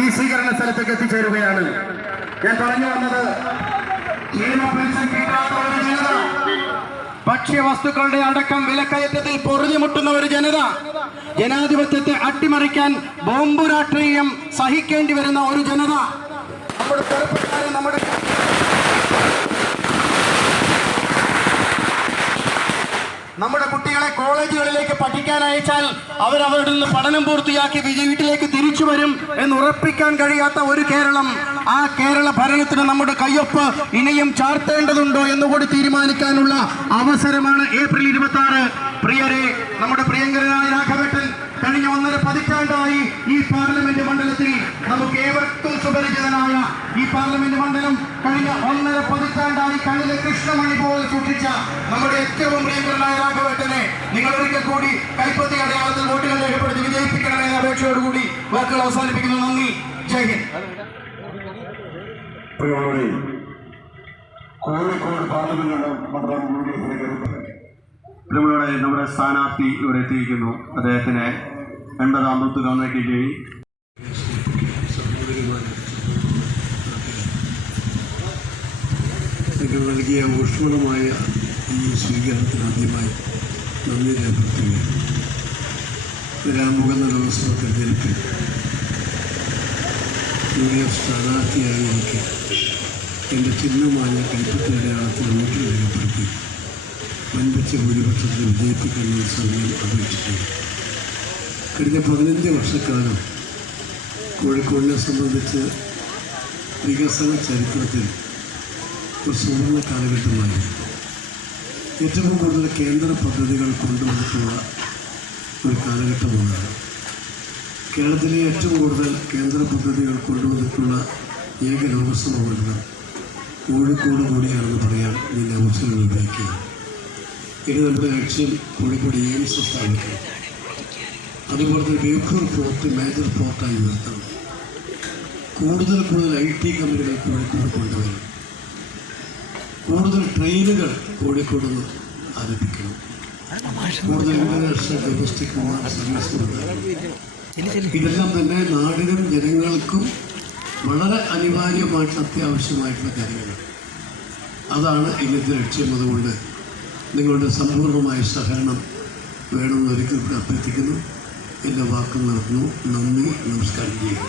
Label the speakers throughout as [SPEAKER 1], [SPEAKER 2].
[SPEAKER 1] ഈ സ്വീകരണ സ്ഥലത്തേക്ക് എത്തിച്ചേരുകയാണ്. ഞാൻ പറഞ്ഞു വന്നത് ഭക്ഷ്യവസ്തുക്കളുടെ അടക്കം വിലക്കയറ്റത്തിൽ പൊറുതിമുട്ടുന്ന ഒരു ജനത. ജനാധിപത്യത്തെ അട്ടിമറിക്കാൻ ബോംബു രാഷ്ട്രീയം സഹിക്കേണ്ടി വരുന്ന ഒരു ജനത. നമ്മുടെ ചെറുപ്പക്കാരെ നമ്മുടെ കോളേജുകളിലേക്ക് പഠിക്കാൻ അയച്ചാൽ അവർ അവരുടെ നിന്ന് പഠനം പൂർത്തിയാക്കി വീട്ടിലേക്ക് തിരിച്ചു വരും എന്ന് ഉറപ്പിക്കാൻ കഴിയാത്ത ഒരു കേരളം. ആ കേരള ഭരണത്തിന് നമ്മുടെ കയ്യൊപ്പ് ഇനിയും ചാർത്തേണ്ടതുണ്ടോ എന്നുകൂടി തീരുമാനിക്കാനുള്ള അവസരമാണ് ഏപ്രിൽ ഇരുപത്തി ആറ് പ്രിയരെ നമ്മുടെ പ്രിയങ്കരനായ രാഘവേട്ടൻ കഴിഞ്ഞ ഒന്നര പതിറ്റാണ്ടായി ഈ പാർലമെന്റ് മണ്ഡലത്തിൽ നമുക്ക് ഏവർക്കും സുപരിചിതനായ ഈ പാർലമെന്റ് മണ്ഡലം കഴിഞ്ഞ ഒന്നര പതിറ്റാണ്ടായി കണ്ണിലെ കൃഷ്ണമണി പോലെ സൂക്ഷിച്ച നമ്മുടെ ഏറ്റവും പ്രിയങ്കരനായ രാഘവേട്ടനെ നിങ്ങൾ ഒരിക്കൽ കൂടി കൈപ്പത്തി അടയാളത്തിൽ വോട്ടുകൾ രേഖപ്പെടുത്തി വിജയിപ്പിക്കണമെന്ന അപേക്ഷയോടുകൂടി വാക്കുകൾ അവസാനിപ്പിക്കുന്നു. നന്ദി. ജയ് ഹിന്ദ്.
[SPEAKER 2] കോഴിക്കോട് പാർലമെന്റ് മണ്ഡലം യു
[SPEAKER 1] നമ്മളുടെ നമ്മുടെ സ്ഥാനാർത്ഥി ഇവിടെ എത്തിയിരിക്കുന്നു. അദ്ദേഹത്തിന് എൺപതാം ബൂത്ത് കമ്മിറ്റി
[SPEAKER 3] നിങ്ങൾ നൽകിയ ഊഷ്മളമായ ഈ സ്വീകരണത്തിന് ആദ്യമായി നന്ദി രേഖപ്പെടുത്തുകയാണ്. രാമുഖന്ന ലോക്സഭ തെരഞ്ഞെടുപ്പിൽ യു ഡി എഫ് സ്ഥാനാർത്ഥിയായി എനിക്ക് എന്റെ ചിഹ്നമായ കൈപ്പത്തിന്റെ അടയാളത്തിൽ വോട്ട് രേഖപ്പെടുത്തി. വൻപിച്ച ഭൂരിപക്ഷത്തിൽ വിജയിപ്പിക്കാനുള്ള സമയം അപേക്ഷിക്കുന്നു. കഴിഞ്ഞ പതിനഞ്ച് വർഷക്കാലം കോഴിക്കോടിനെ സംബന്ധിച്ച് വികസന ചരിത്രത്തിൽ ഒരു സുവർണ കാലഘട്ടമായിരുന്നു ഏറ്റവും കൂടുതൽ കേന്ദ്ര പദ്ധതികൾ കൊണ്ടുവന്നിട്ടുള്ള ഒരു കാലഘട്ടമാണ്. കേരളത്തിലെ ഏറ്റവും കൂടുതൽ കേന്ദ്ര പദ്ധതികൾ കൊണ്ടുവന്നിട്ടുള്ള ഏക ലോകസഭ മണ്ഡലം കോഴിക്കോട് കൂടിയാണെന്ന് പറയാൻ ഞാൻ അവസരങ്ങൾ ഉപയോഗിക്കുക ഇനി നമ്മുടെ ലക്ഷ്യം കോഴിക്കോട് എയിംസ് സ്ഥാപിക്കണം അതുപോലെ തന്നെ ബേപ്പൂർ പോർട്ട് മേജർ പോർട്ടായി ഉയർത്തണം കൂടുതൽ കൂടുതൽ ഐ ടി കമ്പനികൾ കോഴിക്കോട് കൊണ്ടുവരണം. കൂടുതൽ ട്രെയിനുകൾ കോഴിക്കോട് ആരംഭിക്കണം. കൂടുതൽ ഇന്റർനാഷണൽ ഡൊമസ്റ്റിക് സർവീസ് ഇതെല്ലാം തന്നെ നാടിനും ജനങ്ങൾക്കും വളരെ അനിവാര്യമായിട്ട് അത്യാവശ്യമായിട്ടുള്ള കാര്യങ്ങൾ അതാണ് ഇന്നത്തെ ലക്ഷ്യം. അതുകൊണ്ട് നിങ്ങളുടെ സമ്പൂർണമായ സഹകരണം വേണമെന്ന് ഒരിക്കൽ കൂടി അഭ്യർത്ഥിക്കുന്നു. എന്റെ വാക്ക് നടത്തുന്നു നന്ദി. നമസ്കാരം ചെയ്യുന്നു.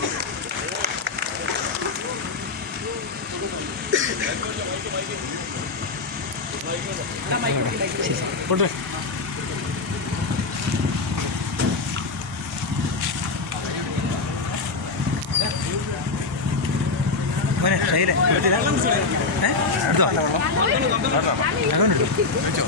[SPEAKER 4] മോനെ കയ്യിലെ എടുത്തില്ല ഏ എടുത്തോ അങ്ങനെ എടുത്തു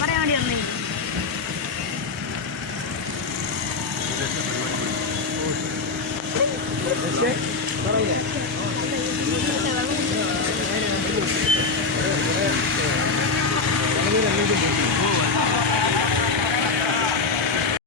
[SPEAKER 5] പറയാൻ വേണ്ടി വന്നേ.
[SPEAKER 4] ആ.